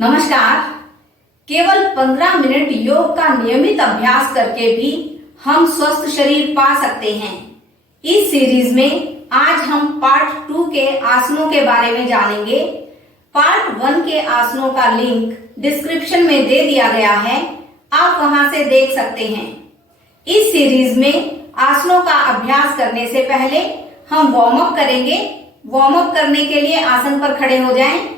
नमस्कार। केवल 15 मिनट योग का नियमित अभ्यास करके भी हम स्वस्थ शरीर पा सकते हैं। इस सीरीज में आज हम पार्ट 2 के आसनों के बारे में जानेंगे। पार्ट 1 के आसनों का लिंक डिस्क्रिप्शन में दे दिया गया है, आप वहां से देख सकते हैं। इस सीरीज में आसनों का अभ्यास करने से पहले हम वार्म अप करेंगे। वार्म अप करने के लिए आसन पर खड़े हो जाएं।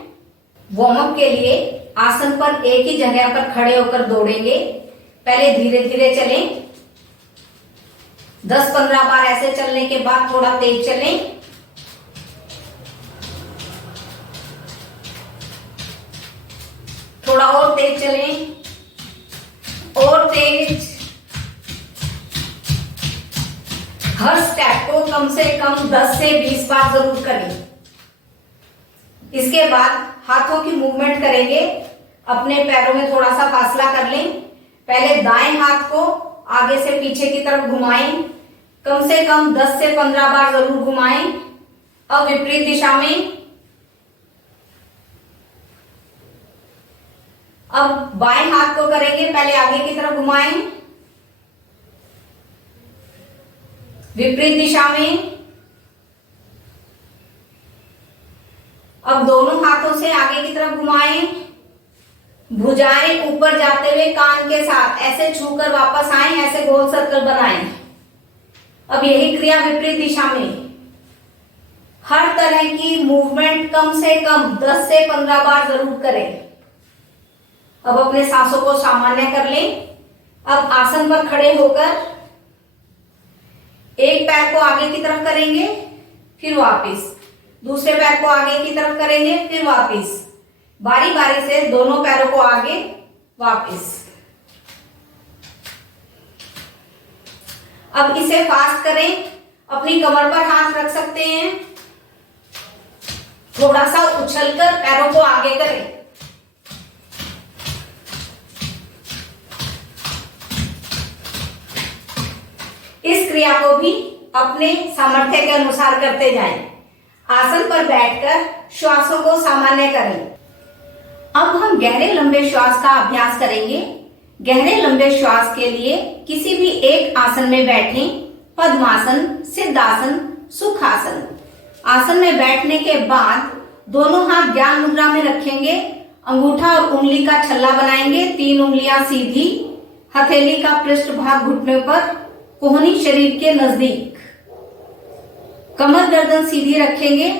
वार्म अप के लिए आसन पर एक ही जगह पर खड़े होकर दौड़ेंगे। पहले धीरे धीरे चलें। 10-15 बार ऐसे चलने के बाद थोड़ा तेज चलें। थोड़ा और तेज चलें, और तेज। हर स्टेप को कम से कम 10 से 20 बार जरूर करें। इसके बाद हाथों की मूवमेंट करेंगे। अपने पैरों में थोड़ा सा फासला कर लें। पहले दाएं हाथ को आगे से पीछे की तरफ घुमाएं। कम से कम 10 से 15 बार जरूर घुमाएं। अब विपरीत दिशा में। अब बाएं हाथ को करेंगे, पहले आगे की तरफ घुमाएं, विपरीत दिशा में। अब दोनों हाथों से आगे की तरफ घुमाएं। भुजाएं ऊपर जाते हुए कान के साथ ऐसे छूकर वापस आएं, ऐसे गोल सर्कल बनाएं। अब यही क्रिया विपरीत दिशा में। हर तरह की मूवमेंट कम से कम 10 से 15 बार जरूर करें। अब अपने सांसों को सामान्य कर लें। अब आसन पर खड़े होकर एक पैर को आगे की तरफ करेंगे, फिर वापस। दूसरे पैर को आगे की तरफ करेंगे, फिर वापस। बारी बारी से दोनों पैरों को आगे, वापस। अब इसे फास्ट करें। अपनी कमर पर हाथ रख सकते हैं। थोड़ा सा उछलकर पैरों को आगे करें। इस क्रिया को भी अपने सामर्थ्य के अनुसार करते जाएं। आसन पर बैठकर श्वासों को सामान्य करें। अब हम गहरे लंबे श्वास का अभ्यास करेंगे। गहरे लंबे श्वास के लिए किसी भी एक आसन में बैठें। पद्मासन, सिद्धासन, सुखासन। आसन में बैठने के बाद दोनों हाथ ज्ञान मुद्रा में रखेंगे। अंगूठा और उंगली का छल्ला बनाएंगे। 3 उंगलियां सीधी, हथेली का पृष्ठ भाग घुटने पर, कोहनी शरीर के नजदीक। कमर गर्दन सीधी रखेंगे।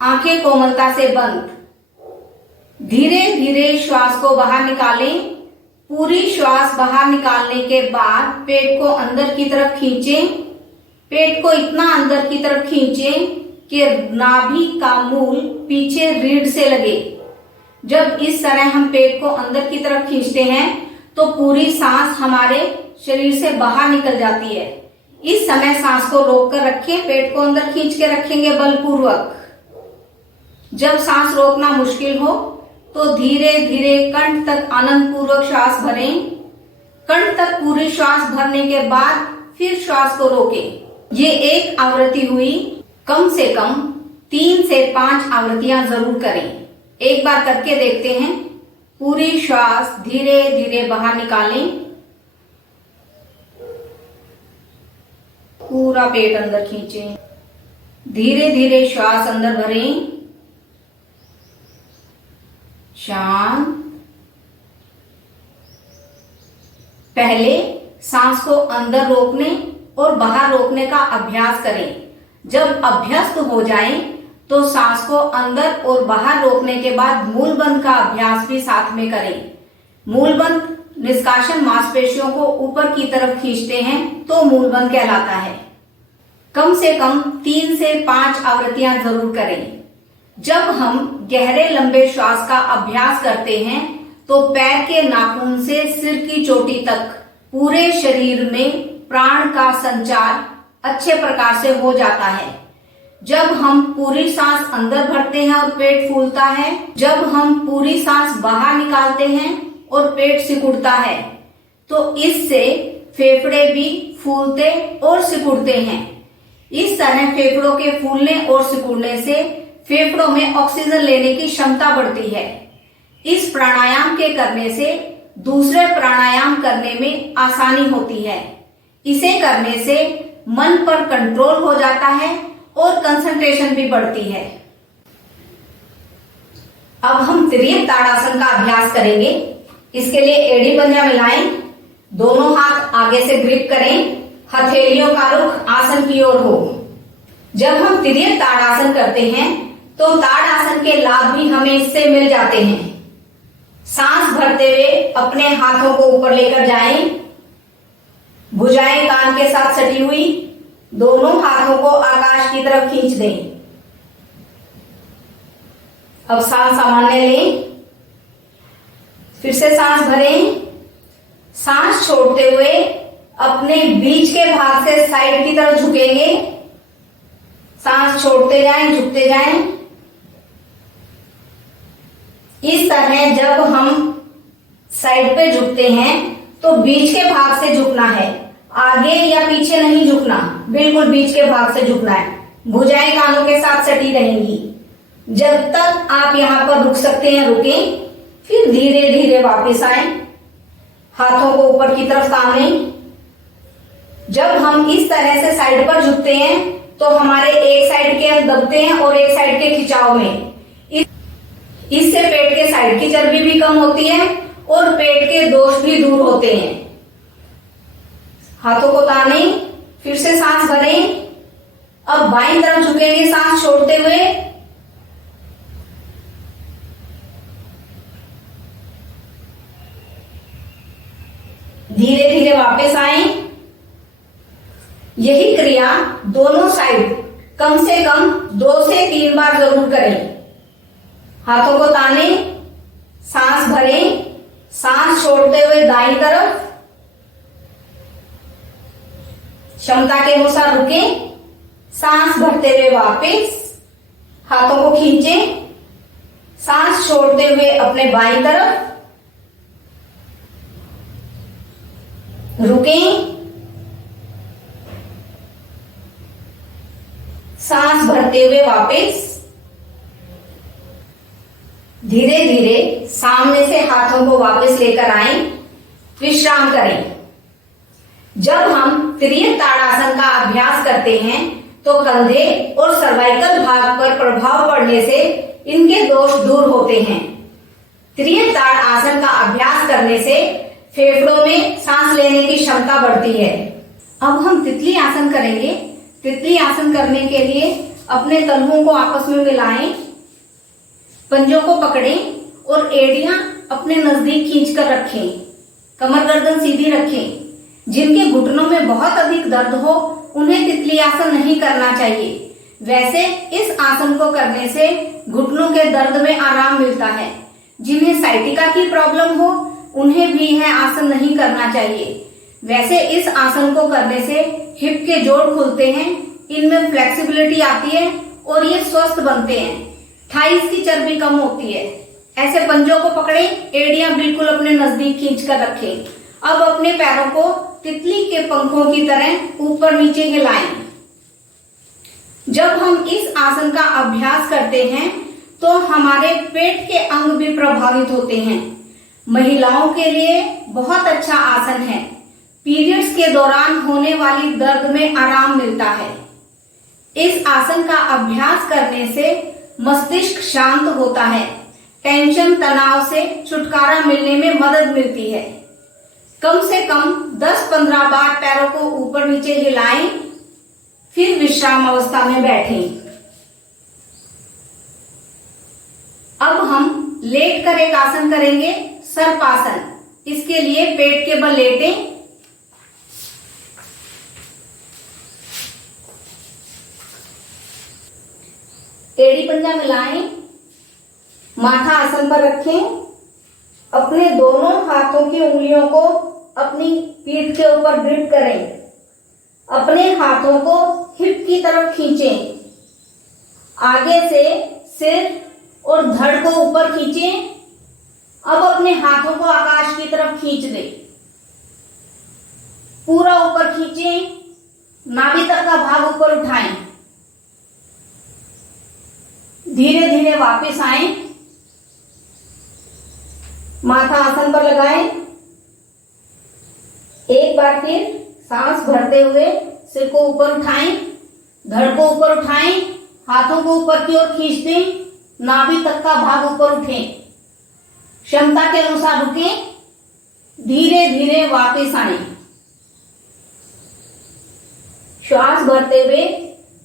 आंखें कोमलता से बंद। धीरे धीरे श्वास को बाहर निकालें। पूरी श्वास बाहर निकालने के बाद पेट को अंदर की तरफ खींचें। पेट को इतना अंदर की तरफ खींचें कि नाभि का मूल पीछे रीढ़ से लगे। जब इस तरह हम पेट को अंदर की तरफ खींचते हैं तो पूरी सांस हमारे शरीर से बाहर निकल जाती है। इस समय सांस को रोककर रखें। पेट को अंदर खींच के रखेंगे बलपूर्वक। जब सांस रोकना मुश्किल हो तो धीरे धीरे कंठ तक आनंद पूर्वक श्वास भरें। कंठ तक पूरी श्वास भरने के बाद फिर श्वास को रोकें। ये एक आवृत्ति हुई। कम से कम 3 से 5 आवृत्तियां जरूर करें। एक बार करके देखते हैं। पूरी श्वास धीरे धीरे बाहर निकालें। पूरा पेट अंदर खींचें। धीरे धीरे श्वास अंदर भरें। शांत। पहले सांस को अंदर रोकने और बाहर रोकने का अभ्यास करें। जब अभ्यस्त हो जाएं तो सांस को अंदर और बाहर रोकने के बाद मूल बंद का अभ्यास भी साथ में करें। मूल बंद निष्कासन मांसपेशियों को ऊपर की तरफ खींचते हैं तो मूल बंद कहलाता है। कम से कम 3 से 5 आवृत्तियां जरूर करें। जब हम गहरे लंबे श्वास का अभ्यास करते हैं तो पैर के नाखून से सिर की चोटी तक पूरे शरीर में प्राण का संचार अच्छे प्रकार से हो जाता है। जब हम पूरी सांस अंदर भरते हैं और पेट फूलता है, जब हम पूरी सांस बाहर निकालते हैं और पेट सिकुड़ता है, तो इससे फेफड़े भी फूलते और सिकुड़ते हैं। इस तरह फेफड़ों के फूलने और सिकुड़ने से फेफड़ों में ऑक्सीजन लेने की क्षमता बढ़ती है। इस प्राणायाम के करने से दूसरे प्राणायाम करने में आसानी होती है। इसे करने से मन पर कंट्रोल हो जाता है और कंसंट्रेशन भी बढ़ती है। अब हम त्रियक ताड़ासन का अभ्यास करेंगे। इसके लिए एड़ी पंजा मिलाएं, दोनों हाथ आगे से ग्रिप करें, हथेलियों का रुख आसन की ओर हो। जब हम त्रियक ताड़ासन करते हैं तो ताड़ासन के लाभ भी हमें इससे मिल जाते हैं। सांस भरते हुए अपने हाथों को ऊपर लेकर जाएं, भुजाएं कान के साथ सटी हुई, दोनों हाथों को आकाश की तरफ खींच दें। अब सांस सामान्य लें, फिर से सांस भरें। सांस छोड़ते हुए अपने बीच के भाग से साइड की तरफ झुकेंगे। सांस छोड़ते जाएं, झुकते जाएं। इस तरह जब हम साइड पे झुकते हैं तो बीच के भाग से झुकना है, आगे या पीछे नहीं झुकना, बिल्कुल बीच के भाग से झुकना है। भुजाएं कानों के साथ सटी रहेंगी। जब तक आप यहाँ पर रुक सकते हैं रुकें, फिर धीरे धीरे वापस आए, हाथों को ऊपर की तरफ तानें। जब हम इस तरह से साइड पर झुकते हैं तो हमारे एक साइड के अंग दबते हैं और एक साइड के खिंचाव में। इससे पेट के साइड की चर्बी भी कम होती है और पेट के दोष भी दूर होते हैं। हाथों को तानें, फिर से सांस भरें। अब बाईं तरफ झुकेंगे सांस छोड़ते हुए। धीरे धीरे वापस आएं। यही क्रिया दोनों साइड कम से कम 2 से 3 बार जरूर करें। हाथों को तानें, सांस भरें, सांस छोड़ते हुए दाईं तरफ, क्षमता के अनुसार रुकें, सांस भरते हुए वापस, हाथों को खींचें, सांस छोड़ते हुए अपने बाईं तरफ, रुकें, सांस भरते हुए वापस। धीरे धीरे सामने से हाथों को वापस लेकर आएं, विश्राम करें। जब हम त्रियक ताड़ासन का अभ्यास करते हैं तो कंधे और सर्वाइकल भाग पर प्रभाव पड़ने से इनके दोष दूर होते हैं। त्रियक ताड़ आसन का अभ्यास करने से फेफड़ों में सांस लेने की क्षमता बढ़ती है। अब हम तितली आसन करेंगे। तितली आसन करने के लिए अपने तलवों को आपस में मिलाएं, पंजों को पकड़ें और एड़ियां अपने नजदीक खींचकर रखें। कमर गर्दन सीधी रखें। जिनके घुटनों में बहुत अधिक दर्द हो उन्हें तितली आसन नहीं करना चाहिए। वैसे इस आसन को करने से घुटनों के दर्द में आराम मिलता है। जिन्हें साइटिका की प्रॉब्लम हो उन्हें भी यह आसन नहीं करना चाहिए। वैसे इस आसन को करने से हिप के जोड़ खुलते हैं, इनमें फ्लेक्सिबिलिटी आती है और ये स्वस्थ बनते हैं। थाइस की चर्बी कम होती है। ऐसे पंजों को पकड़ें, एड़ियां बिल्कुल अपने नजदीक खींचकर रखें। अब अपने पैरों को तितली के पंखों की तरह ऊपर नीचे हिलाएं। जब हम इस आसन का अभ्यास करते हैं तो हमारे पेट के अंग भी प्रभावित होते हैं। महिलाओं के लिए बहुत अच्छा आसन है। पीरियड्स के दौरान होने वाली दर्द में आराम मिलता है। इस आसन का अभ्यास करने से मस्तिष्क शांत होता है। टेंशन तनाव से छुटकारा मिलने में मदद मिलती है। कम से कम 10-15 बार पैरों को ऊपर नीचे हिलाएं, फिर विश्राम अवस्था में बैठें। अब हम लेट कर एक आसन करेंगे, सर्पासन। इसके लिए पेट के बल लेटें, एड़ी पंजा मिलाएं, माथा आसन पर रखें। अपने दोनों हाथों की उंगलियों को अपनी पीठ के ऊपर ग्रिप करें। अपने हाथों को हिप की तरफ खींचें। आगे से सिर और धड़ को ऊपर खींचें। अब अपने हाथों को आकाश की तरफ खींच दें। पूरा ऊपर खींचें, नाभि तक का भाग ऊपर उठाएं। धीरे धीरे वापस आएं। माथा आसन पर लगाएं। एक बार फिर सांस भरते हुए सिर को ऊपर उठाएं, धड़ को ऊपर उठाएं, हाथों को ऊपर की ओर खींच दें, नाभि तक का भाग ऊपर उठें। क्षमता के अनुसार रुकें, धीरे धीरे वापस आए। श्वास भरते हुए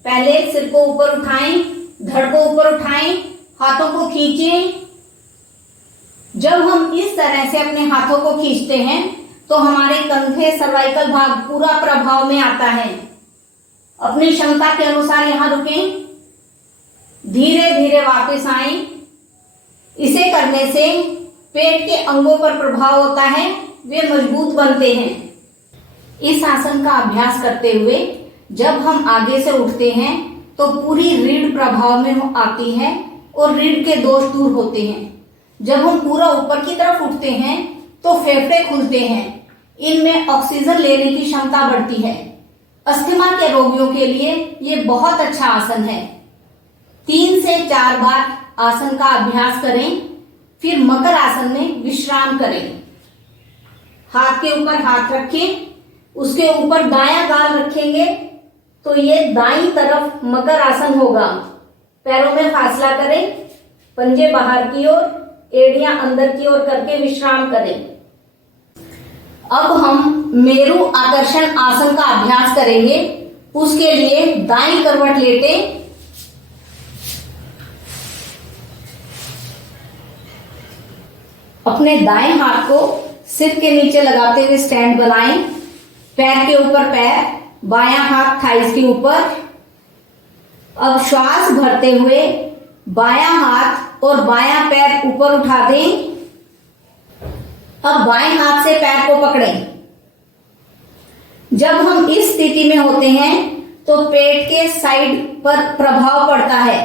पहले सिर को ऊपर उठाएं, धड़ को ऊपर उठाएं, हाथों को खींचें। जब हम इस तरह से अपने हाथों को खींचते हैं तो हमारे कंधे, सर्वाइकल भाग पूरा प्रभाव में आता है। अपनी क्षमता के अनुसार यहां रुकें, धीरे धीरे वापस आएं। इसे करने से पेट के अंगों पर प्रभाव होता है, वे मजबूत बनते हैं। इस आसन का अभ्यास करते हुए जब हम आगे से उठते हैं तो पूरी रीढ़ प्रभाव में आती है और रीढ़ के दोष दूर होते हैं। जब हम पूरा ऊपर की तरफ उठते हैं तो फेफड़े खुलते हैं, इनमें ऑक्सीजन लेने की क्षमता बढ़ती है। अस्थमा के रोगियों के लिए ये बहुत अच्छा आसन है। 3 से 4 बार आसन का अभ्यास करें, फिर मकर आसन में विश्राम करें। हाथ के ऊपर हाथ रखें, उसके ऊपर दायां गाल रखेंगे तो ये दाईं तरफ मकर आसन होगा। पैरों में फासला करें, पंजे बाहर की ओर, एड़ियां अंदर की ओर करके विश्राम करें। अब हम मेरु आकर्षण आसन का अभ्यास करेंगे। उसके लिए दाईं करवट लेटें, अपने दाएं हाथ को सिर के नीचे लगाते हुए स्टैंड बनाएं। पैर के ऊपर पैर, बायां हाथ थाइस के ऊपर। अब श्वास भरते हुए बायां हाथ और बायां पैर ऊपर उठा दें। अब बाएं हाथ से पैर को पकड़ें। जब हम इस स्थिति में होते हैं तो पेट के साइड पर प्रभाव पड़ता है,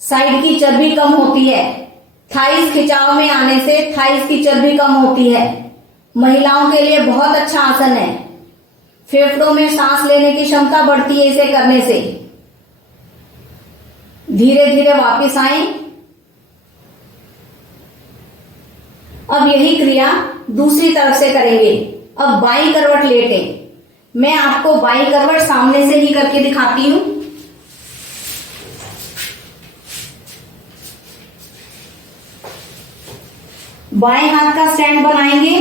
साइड की चर्बी कम होती है। थाइस खिंचाव में आने से थाइस की चर्बी कम होती है। महिलाओं के लिए बहुत अच्छा आसन है। फेफड़ों में सांस लेने की क्षमता बढ़ती है इसे करने से। धीरे धीरे वापस आएं। अब यही क्रिया दूसरी तरफ से करेंगे। अब बाईं करवट लेटें। मैं आपको बाईं करवट सामने से ही करके दिखाती हूं। बाएं हाथ का स्टैंड बनाएंगे।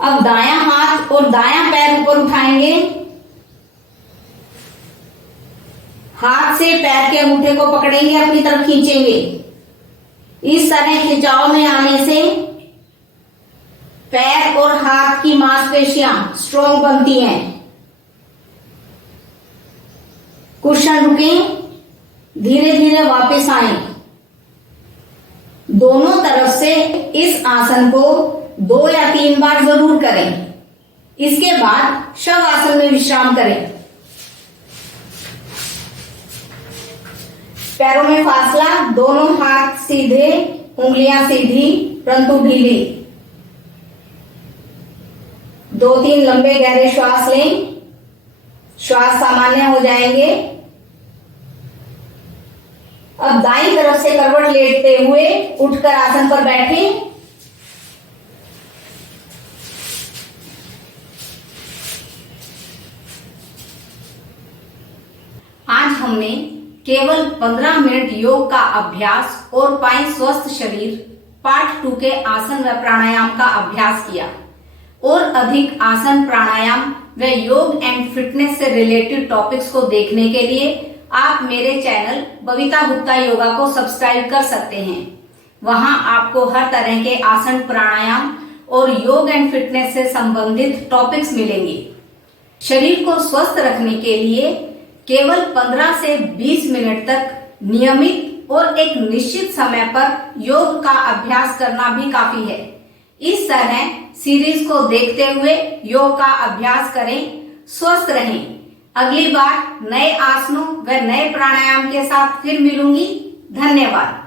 अब दायां हाथ और दायां पैर ऊपर उठाएंगे। हाथ से पैर के अंगूठे को पकड़ेंगे, अपनी तरफ खींचेंगे। इस तरह खिंचाव में आने से पैर और हाथ की मांसपेशियां स्ट्रोंग बनती हैं। कुछ क्षण रुकें, धीरे धीरे वापस आएं। दोनों तरफ से इस आसन को 2 या 3 बार जरूर करें। इसके बाद शव आसन में विश्राम करें। पैरों में फासला, दोनों हाथ सीधे, उंगलियां सीधी परंतु ढीली। 2-3 लंबे गहरे श्वास लें। श्वास सामान्य हो जाएंगे। अब दाईं तरफ से करवट लेटते हुए उठकर आसन पर बैठें। आज हमने केवल 15 मिनट योग का अभ्यास और पाएं स्वस्थ शरीर पार्ट 2 के आसन व प्राणायाम का अभ्यास किया। और अधिक आसन, प्राणायाम व योग एंड फिटनेस से रिलेटेड टॉपिक्स को देखने के लिए आप मेरे चैनल बबीता गुप्ता योगा को सब्सक्राइब कर सकते हैं। वहां आपको हर तरह के आसन, प्राणायाम और योग एंड फिटनेस से संबंधित टॉपिक्स मिलेंगे। शरीर को स्वस्थ रखने के लिए केवल 15 से 20 मिनट तक नियमित और एक निश्चित समय पर योग का अभ्यास करना भी काफी है। इस तरह सीरीज को देखते हुए योग का अभ्यास करें, स्वस्थ रहें। अगली बार नए आसनों व नए प्राणायाम के साथ फिर मिलूंगी। धन्यवाद।